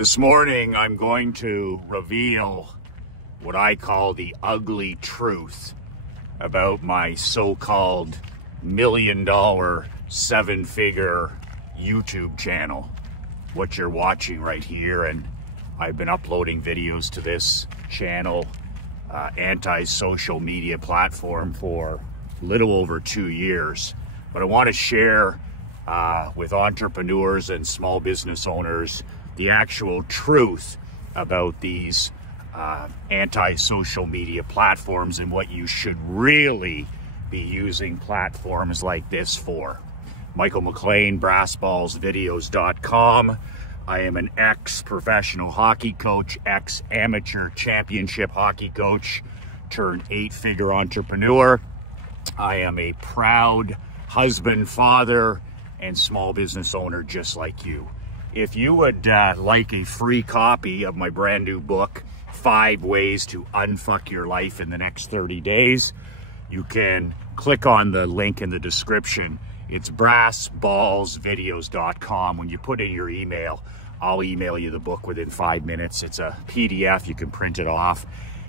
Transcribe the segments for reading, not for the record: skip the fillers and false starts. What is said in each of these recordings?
This morning, I'm going to reveal what I call the ugly truth about my so-called $1 million, 7-figure YouTube channel, what you're watching right here. And I've been uploading videos to this channel, anti-social media platform, for a little over 2 years. But I want to share with entrepreneurs and small business owners the actual truth about these anti-social media platforms and what you should really be using platforms like this for. Michael McLean, brassballsvideos.com. I am an ex-professional hockey coach, ex-amateur championship hockey coach, turned 8-figure entrepreneur. I am a proud husband, father, and small business owner just like you. If you would like a free copy of my brand new book, 5 Ways to Unfuck Your Life in the Next 30 Days, you can click on the link in the description. It's brassballsvideos.com. When you put in your email, I'll email you the book within 5 minutes. It's a PDF. You can print it off.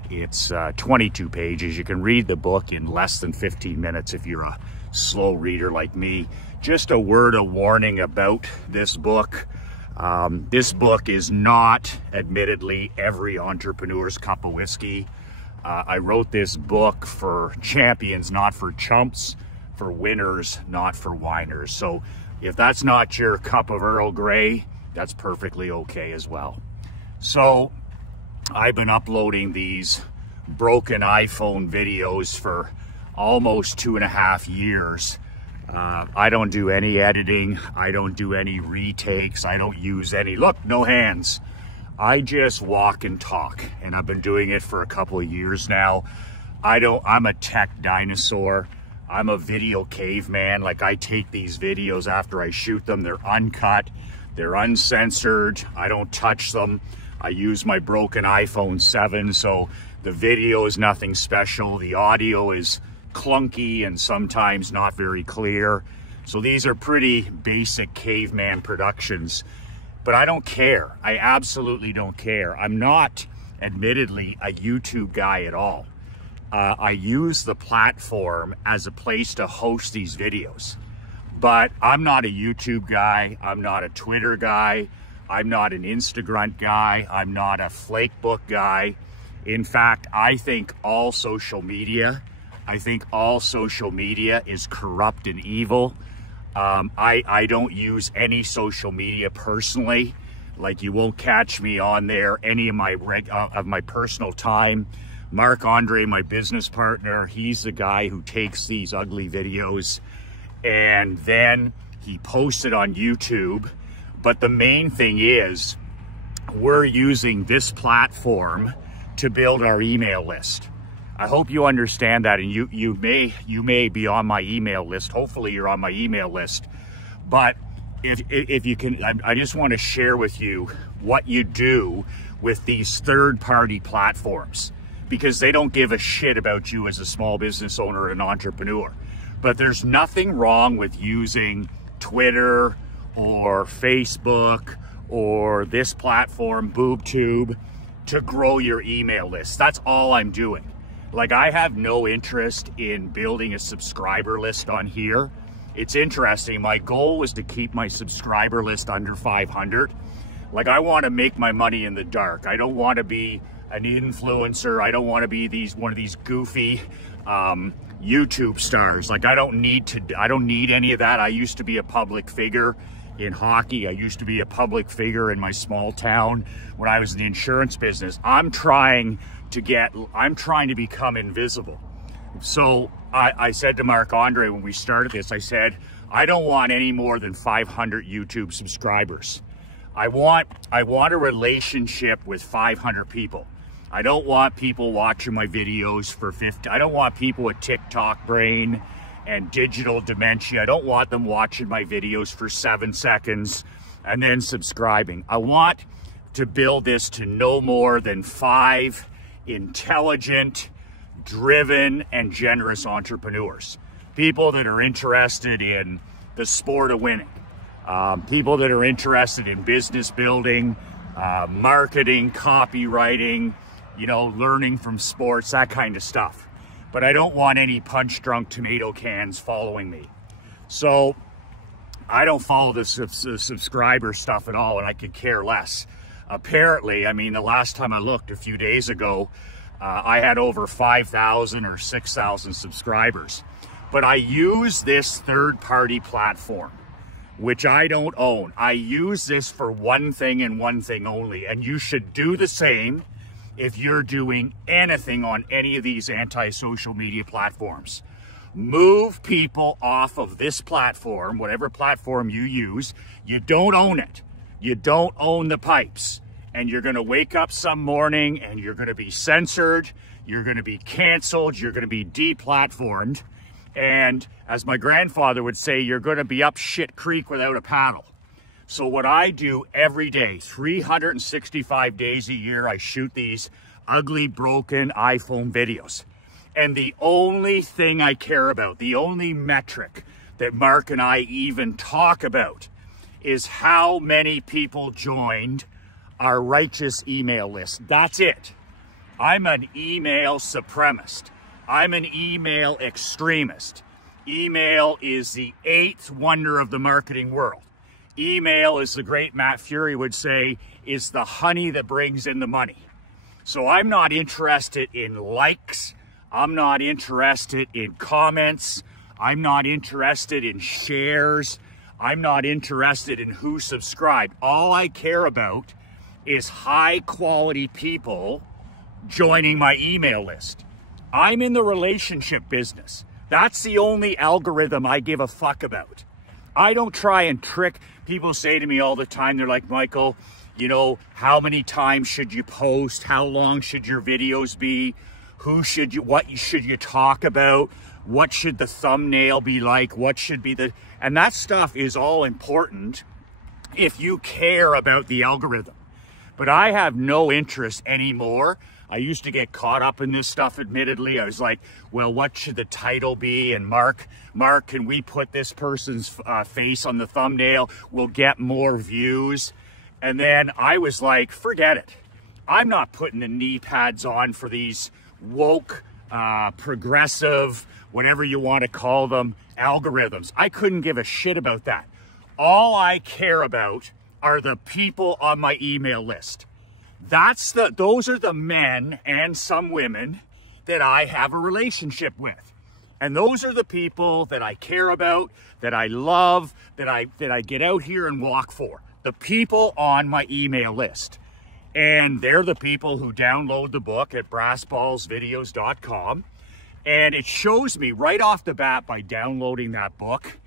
It's 22 pages. You can read the book in less than 15 minutes if you're a slow reader like me. Just a word of warning about this book. This book is not, admittedly, every entrepreneur's cup of whiskey. I wrote this book for champions, not for chumps, for winners, not for whiners. So if that's not your cup of Earl Grey, that's perfectly okay as well. So I've been uploading these broken iPhone videos for almost 2.5 years. I don't do any editing. I don't do any retakes. I don't use any, look, no hands. I just walk and talk, and I've been doing it for a couple of years now. I'm a tech dinosaur. I'm a video caveman. Like, I take these videos after I shoot them. They're uncut. They're uncensored. I don't touch them. I use my broken iPhone 7, so the video is nothing special. The audio is clunky and sometimes not very clear. So these are pretty basic caveman productions, but I don't care. I absolutely don't care. I'm not, admittedly, a YouTube guy at all. I use the platform as a place to host these videos, but I'm not a YouTube guy. I'm not a Twitter guy. I'm not an Instagram guy. I'm not a Flakebook guy. In fact, I think all social media is corrupt and evil. I don't use any social media personally. Like, you won't catch me on there any of my personal time. Mark Andre, my business partner, he's the guy who takes these ugly videos and then he posts it on YouTube. But the main thing is, we're using this platform to build our email list. I hope you understand that, and you may be on my email list. Hopefully you're on my email list. But if you can, I just want to share with you what you do with these third-party platforms, because they don't give a shit about you as a small business owner and entrepreneur. But there's nothing wrong with using Twitter or Facebook or this platform, BoobTube, to grow your email list. That's all I'm doing. Like, I have no interest in building a subscriber list on here. It's interesting. My goal was to keep my subscriber list under 500. Like, I want to make my money in the dark. I don't want to be an influencer. I don't want to be one of these goofy YouTube stars. Like, I don't need any of that. I used to be a public figure in hockey. I used to be a public figure in my small town when I was in the insurance business. I'm trying to become invisible. So I said to Mark Andre when we started this, I said, I don't want any more than 500 YouTube subscribers. I want a relationship with 500 people. I don't want people watching my videos for 50. I don't want people with TikTok brain and digital dementia. I don't want them watching my videos for 7 seconds and then subscribing. I want to build this to no more than 5 intelligent, driven, and generous entrepreneurs. People that are interested in the sport of winning. People that are interested in business building, marketing, copywriting, you know, learning from sports, that kind of stuff. But I don't want any punch-drunk tomato cans following me. So I don't follow the subscriber stuff at all, and I could care less. Apparently, I mean, the last time I looked a few days ago, I had over 5,000 or 6,000 subscribers. But I use this third-party platform, which I don't own. I use this for one thing and one thing only, and you should do the same if you're doing anything on any of these anti-social media platforms. Move people off of this platform, whatever platform you use. You don't own it. You don't own the pipes. And you're going to wake up some morning and you're going to be censored. You're going to be canceled. You're going to be deplatformed. And as my grandfather would say, you're going to be up shit creek without a paddle. So what I do every day, 365 days a year, I shoot these ugly, broken iPhone videos. And the only thing I care about, the only metric that Mark and I even talk about, is how many people joined our righteous email list. That's it. I'm an email supremacist. I'm an email extremist. Email is the 8th wonder of the marketing world. Email, as the great Matt Fury would say, is the honey that brings in the money. So I'm not interested in likes. I'm not interested in comments. I'm not interested in shares. I'm not interested in who subscribed. All I care about is high quality people joining my email list. I'm in the relationship business. That's the only algorithm I give a fuck about. I don't try and trick. People say to me all the time, they're like, Michael, you know, how many times should you post? How long should your videos be? What should you talk about? What should the thumbnail be like? What should be the, and that stuff is all important if you care about the algorithm. But I have no interest anymore. I used to get caught up in this stuff, admittedly. I was like, well, what should the title be? And Mark, can we put this person's face on the thumbnail? We'll get more views. And then I was like, forget it. I'm not putting the knee pads on for these woke, progressive, whatever you want to call them, algorithms. I couldn't give a shit about that. All I care about are the people on my email list. Those are the men and some women that I have a relationship with. And those are the people that I care about, that I love, that I get out here and walk for. The people on my email list. And they're the people who download the book at brassballsvideos.com. And it shows me right off the bat by downloading that book,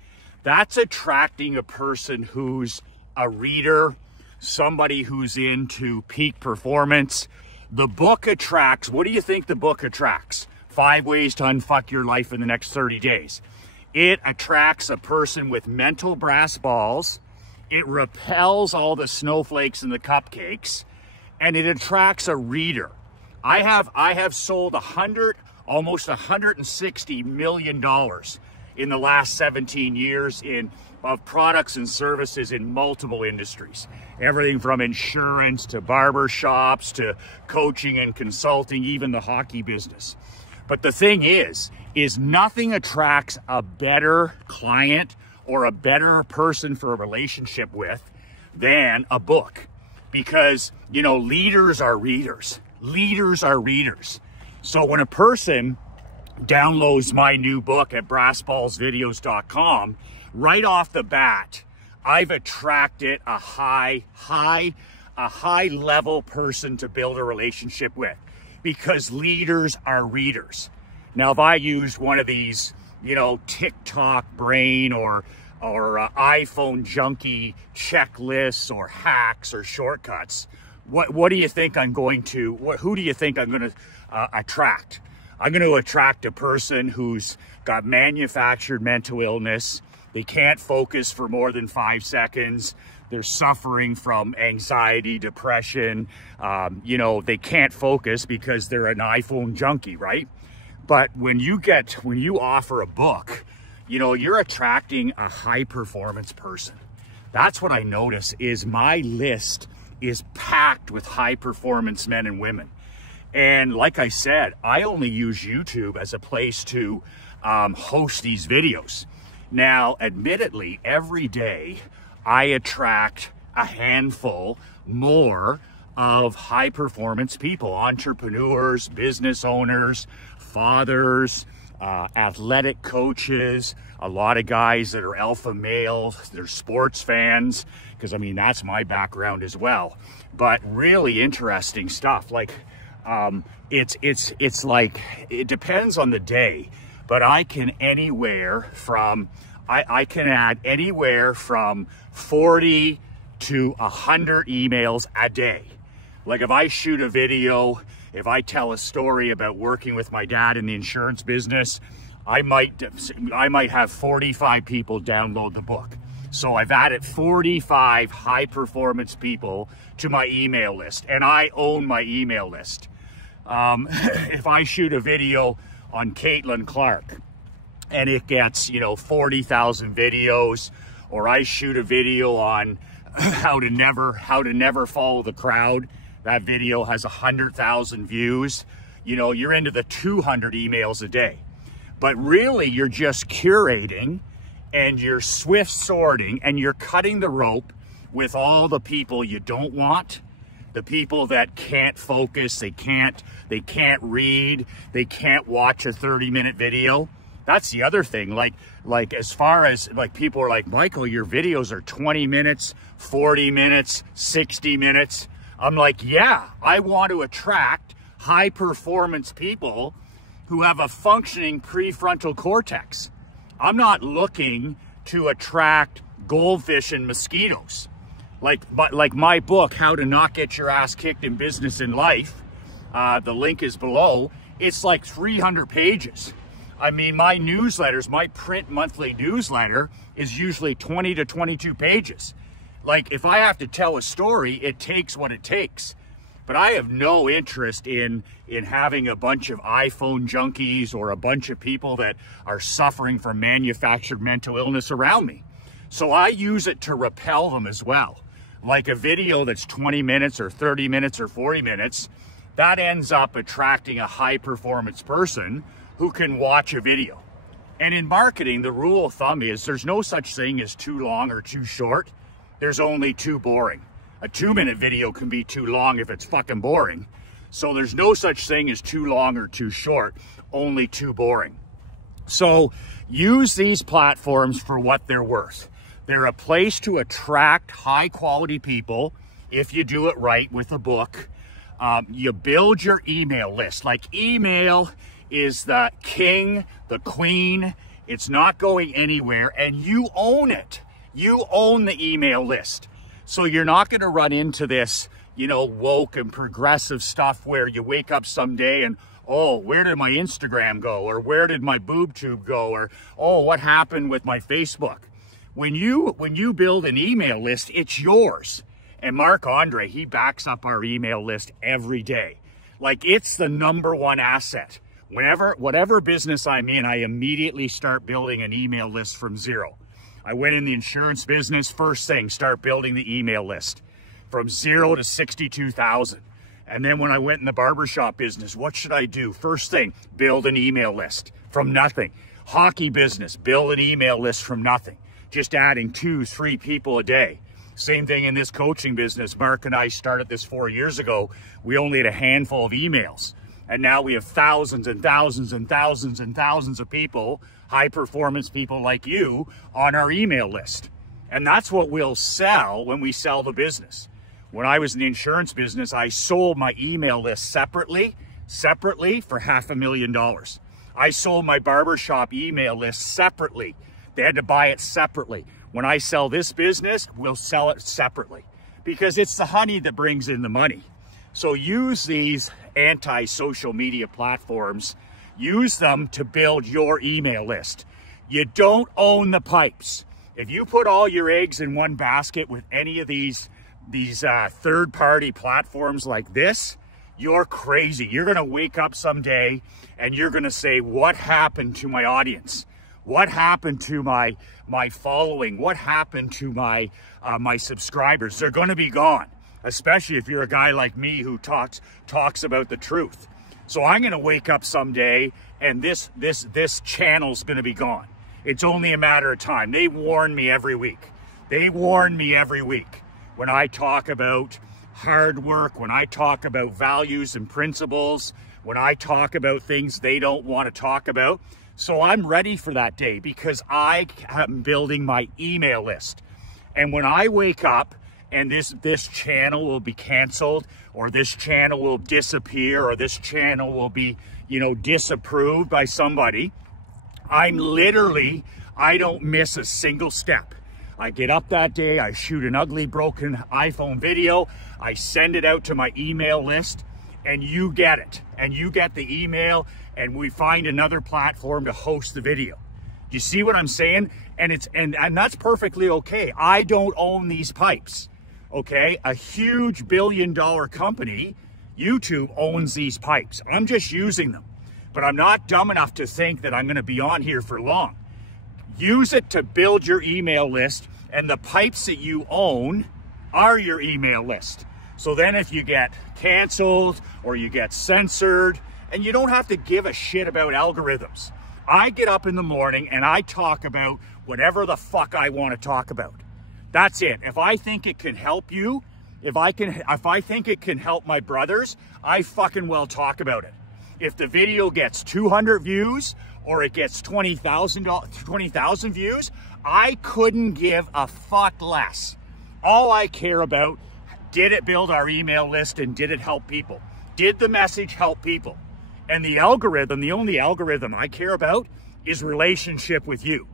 that's attracting a person who's a reader, somebody who's into peak performance. The book attracts, what do you think the book attracts? 5 ways to unfuck your life in the next 30 days. It attracts a person with mental brass balls. It repels all the snowflakes and the cupcakes, and it attracts a reader. I have sold almost $160 million in the last 17 years of products and services in multiple industries. Everything from insurance to barber shops to coaching and consulting, even the hockey business. But the thing is nothing attracts a better client or a better person for a relationship with than a book. Because, you know, leaders are readers. Leaders are readers. So when a person downloads my new book at brassballsvideos.com, right off the bat, I've attracted a high level person to build a relationship with, because leaders are readers. Now, if I used one of these, you know, TikTok brain or iPhone junkie checklists or hacks or shortcuts, what do you think I'm going to, who do you think I'm going to attract? I'm going to attract a person who's got manufactured mental illness. They can't focus for more than 5 seconds. They're suffering from anxiety, depression. You know, they can't focus because they're an iPhone junkie, right? But when you offer a book, you know, you're attracting a high performance person. That's what I notice is my list is packed with high performance men and women. And like I said, I only use YouTube as a place to host these videos. Now, admittedly, every day I attract a handful more of high performance people, entrepreneurs, business owners, fathers, athletic coaches, a lot of guys that are alpha males, they're sports fans, because I mean, that's my background as well. But really interesting stuff. Like, it's like, it depends on the day, but I can anywhere from, I can add anywhere from 40 to 100 emails a day. Like if I shoot a video, if I tell a story about working with my dad in the insurance business, I might have 45 people download the book. So I've added 45 high performance people to my email list, and I own my email list. If I shoot a video on Caitlin Clark and it gets, 40,000 videos, or I shoot a video on how to never follow the crowd, that video has 100,000 views, you're into the 200 emails a day. But really, you're just curating and you're swift sorting and you're cutting the rope with all the people you don't want, the people that can't focus, they can't read, they can't watch a 30-minute video. That's the other thing. Like as far as like people are like, Michael, your videos are 20 minutes, 40 minutes, 60 minutes. I'm like, yeah, I want to attract high performance people who have a functioning prefrontal cortex. I'm not looking to attract goldfish and mosquitoes. Like my book, How to Not Get Your Ass Kicked in Business and Life, the link is below. It's like 300 pages. I mean, my newsletters, my print monthly newsletter is usually 20 to 22 pages. Like if I have to tell a story, it takes what it takes. But I have no interest in having a bunch of iPhone junkies or a bunch of people that are suffering from manufactured mental illness around me. So I use it to repel them as well. Like a video that's 20 minutes or 30 minutes or 40 minutes, that ends up attracting a high performance person who can watch a video. And in marketing, the rule of thumb is there's no such thing as too long or too short. There's only too boring. A 2-minute video can be too long if it's fucking boring. So there's no such thing as too long or too short, only too boring. So use these platforms for what they're worth. They're a place to attract high quality people if you do it right with a book. You build your email list. Like email is the king, the queen. It's not going anywhere and you own it. You own the email list. So you're not going to run into this, woke and progressive stuff where you wake up someday and, oh, where did my Instagram go? Or where did my boob tube go? Or, oh, what happened with my Facebook? When you build an email list, it's yours. And Mark Andre, he backs up our email list every day. Like it's the #1 asset. Whatever business I'm in, I immediately start building an email list from zero. I went in the insurance business, first thing, start building the email list from 0 to 62,000. And then when I went in the barbershop business, what should I do? First thing, build an email list from nothing. Hockey business, build an email list from nothing. Just adding 2, 3 people a day. Same thing in this coaching business. Mark and I started this 4 years ago. We only had a handful of emails. And now we have thousands and thousands and thousands and thousands of people, high performance people like you, on our email list. And that's what we'll sell when we sell the business. When I was in the insurance business, I sold my email list separately for $500,000. I sold my barbershop email list separately. They had to buy it separately. When I sell this business, we'll sell it separately because it's the honey that brings in the money. So use these anti-social media platforms, use them to build your email list. You don't own the pipes. If you put all your eggs in one basket with any of these third-party platforms like this, you're crazy. You're gonna wake up someday and you're gonna say, what happened to my audience? What happened to my following? What happened to my subscribers? They're gonna be gone. especially if you're a guy like me who talks about the truth. So I'm going to wake up someday and this channel's going to be gone. It's only a matter of time. They warn me every week. They warn me every week when I talk about hard work, when I talk about values and principles, when I talk about things they don't want to talk about. So I'm ready for that day because I am building my email list. And when I wake up and this channel will be canceled, or this channel will disappear, or this channel will be, disapproved by somebody, I don't miss a single step. I get up that day, I shoot an ugly broken iPhone video, I send it out to my email list, and you get it. And you get the email, and we find another platform to host the video. Do you see what I'm saying? And that's perfectly okay. I don't own these pipes, okay? A huge billion-dollar company, YouTube, owns these pipes. I'm just using them. But I'm not dumb enough to think that I'm gonna be on here for long. Use it to build your email list, and the pipes that you own are your email list. So then if you get canceled or you get censored, and you don't have to give a shit about algorithms. I get up in the morning and I talk about whatever the fuck I want to talk about. That's it. If I think it can help you, if I think it can help my brothers, I fucking well talk about it. If the video gets 200 views or it gets 20,000 views, I couldn't give a fuck less. All I care about, did it build our email list and did it help people? Did the message help people? And the algorithm, the only algorithm I care about is relationship with you.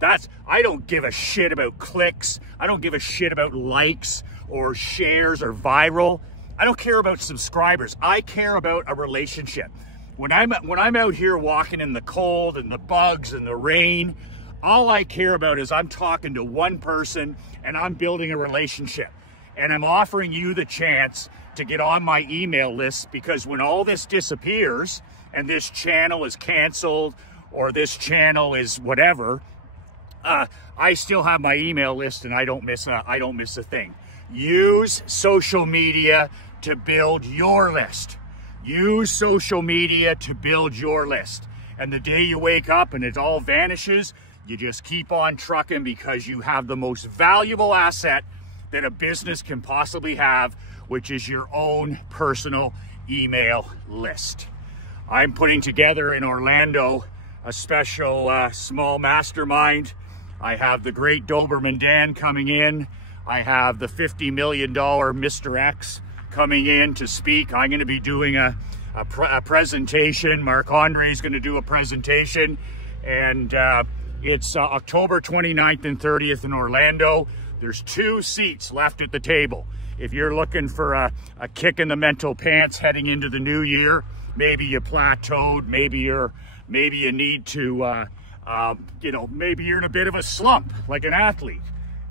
I don't give a shit about clicks. I don't give a shit about likes or shares or viral. I don't care about subscribers. I care about a relationship. When I'm out here walking in the cold and the bugs and the rain, all I care about is I'm talking to one person and I'm building a relationship. And I'm offering you the chance to get on my email list, because when all this disappears and this channel is canceled or this channel is whatever, I still have my email list and I don't miss a thing. Use social media to build your list. Use social media to build your list. And the day you wake up and it all vanishes, you just keep on trucking, because you have the most valuable asset that a business can possibly have, which is your own personal email list. I'm putting together in Orlando a special small mastermind. I have the great Doberman Dan coming in. I have the $50 million Mr. X coming in to speak. I'm going to be doing a presentation. Mark Andre is going to do a presentation, and it's October 29th and 30th in Orlando. There's 2 seats left at the table. If you're looking for a kick in the mental pants heading into the new year, maybe you plateaued, maybe you need to, maybe you're in a bit of a slump like an athlete.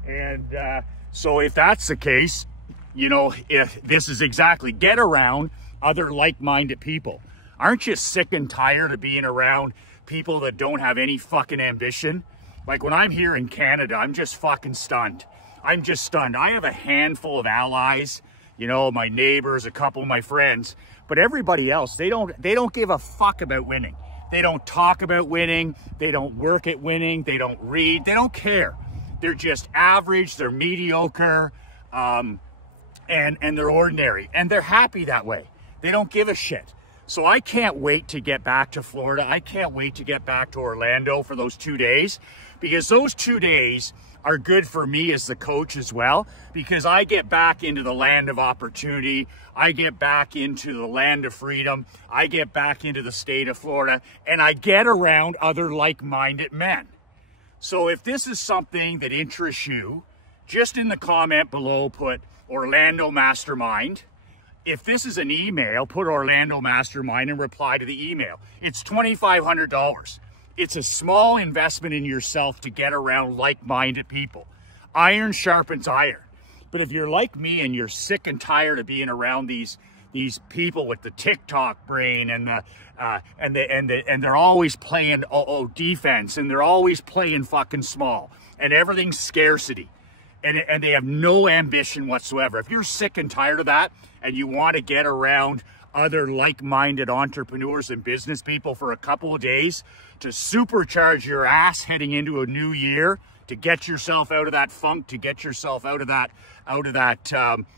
And so if that's the case, if this is exactly, get around other like-minded people. Aren't you sick and tired of being around people that don't have any fucking ambition? Like when I'm here in Canada, I'm just fucking stunned. I'm just stunned. I have a handful of allies, my neighbors, a couple of my friends, but everybody else, they don't give a fuck about winning. They don't talk about winning. They don't work at winning. They don't read. They don't care. They're just average. They're mediocre, and they're ordinary, and they're happy that way. They don't give a shit. So I can't wait to get back to Florida. I can't wait to get back to Orlando for those 2 days, because those 2 days are good for me as the coach as well, because I get back into the land of opportunity. I get back into the land of freedom. I get back into the state of Florida, and I get around other like-minded men. So if this is something that interests you, just in the comment below, put Orlando Mastermind. If this is an email, put Orlando Mastermind and reply to the email. It's $2,500. It's a small investment in yourself to get around like-minded people. Iron sharpens iron. But if you're like me and you're sick and tired of being around these people with the TikTok brain and they're always playing defense, and they're always playing fucking small, and everything's scarcity, and they have no ambition whatsoever. If you're sick and tired of that and you want to get around other like-minded entrepreneurs and business people for a couple of days to supercharge your ass heading into a new year, to get yourself out of that funk, to get yourself out of that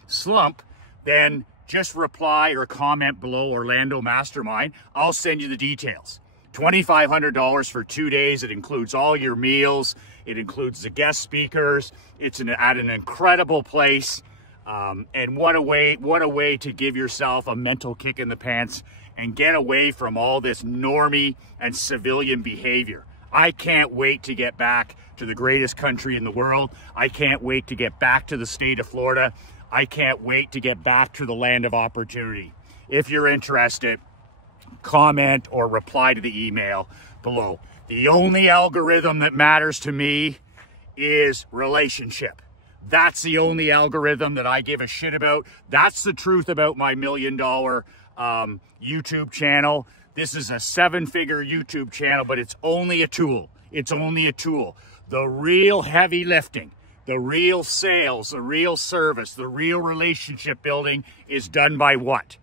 slump, then just reply or comment below Orlando Mastermind. I'll send you the details. $2,500 for 2 days. It includes all your meals. It includes the guest speakers. It's at an incredible place. And what a way to give yourself a mental kick in the pants and get away from all this normie and civilian behavior. I can't wait to get back to the greatest country in the world. I can't wait to get back to the state of Florida. I can't wait to get back to the land of opportunity. If you're interested, comment or reply to the email below. The only algorithm that matters to me is relationship. That's the only algorithm that I give a shit about. That's the truth about my $1 million YouTube channel. This is a 7-figure YouTube channel, but it's only a tool. It's only a tool. The real heavy lifting, the real sales, the real service, the real relationship building is done by what?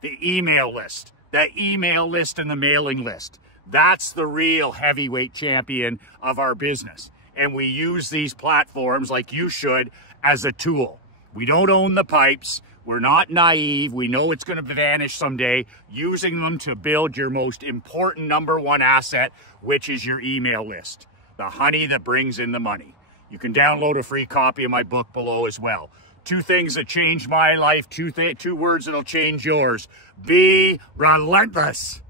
The email list. The email list and the mailing list. That's the real heavyweight champion of our business. And we use these platforms, like you should, as a tool. We don't own the pipes. We're not naive. We know it's going to vanish someday. Using them to build your most important #1 asset, which is your email list. The honey that brings in the money. You can download a free copy of my book below as well. 2 things that changed my life, 2 words that'll change yours. Be relentless.